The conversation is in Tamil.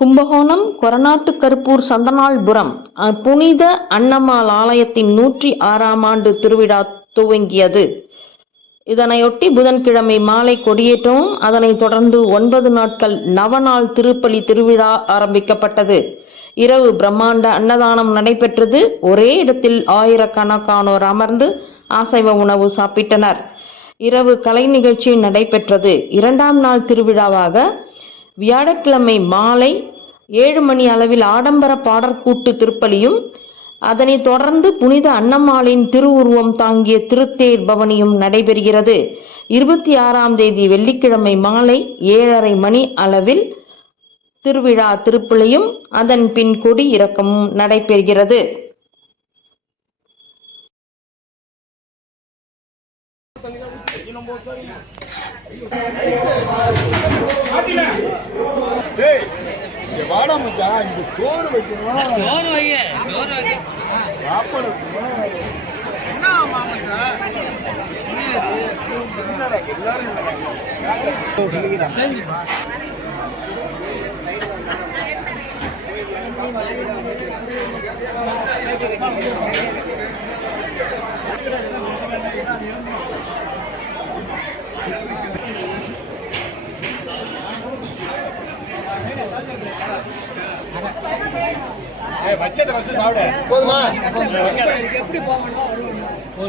கும்பகோணம் கொரநாட்டு கருப்பூர் சந்தனாள்புரம் புனித அன்னம்மாள் ஆலயத்தின் நூற்றி ஆறாம் ஆண்டு திருவிழா துவங்கியது. இதனையொட்டி புதன்கிழமை மாலை கொடியேற்றமும் அதனைத் தொடர்ந்து ஒன்பது நாட்கள் நவநாள் திருப்பலி திருவிழா ஆரம்பிக்கப்பட்டது. இரவு பிரம்மாண்ட அன்னதானம் நடைபெற்றது. ஒரே இடத்தில் ஆயிரக்கணக்கானோர் அமர்ந்து அசைவ உணவு சாப்பிட்டனர். இரவு கலை நிகழ்ச்சி நடைபெற்றது. இரண்டாம் நாள் திருவிழாவாக வியாழக்கிழமை மாலை ஏழு மணி அளவில் ஆடம்பர பாடற்கூட்டு திருப்பலியும் அதனைத் தொடர்ந்து புனித அன்னம்மாளின் திருவுருவம் தாங்கிய திருத்தேர் பவனியும் நடைபெறுகிறது. இருபத்தி ஆறாம் தேதி வெள்ளிக்கிழமை மாலை ஏழரை மணி அளவில் திருவிழா திருப்பலியும் அதன் பின் கொடி இறக்கமும் நடைபெறுகிறது. டேய் வாடா மச்சான் இங்க சோறு வைக்கணும். டோர் வைய டோர் வைக்க சாப்பாடு வைக்கணும் என்னடா, எல்லாரும் எப்படி போகணும்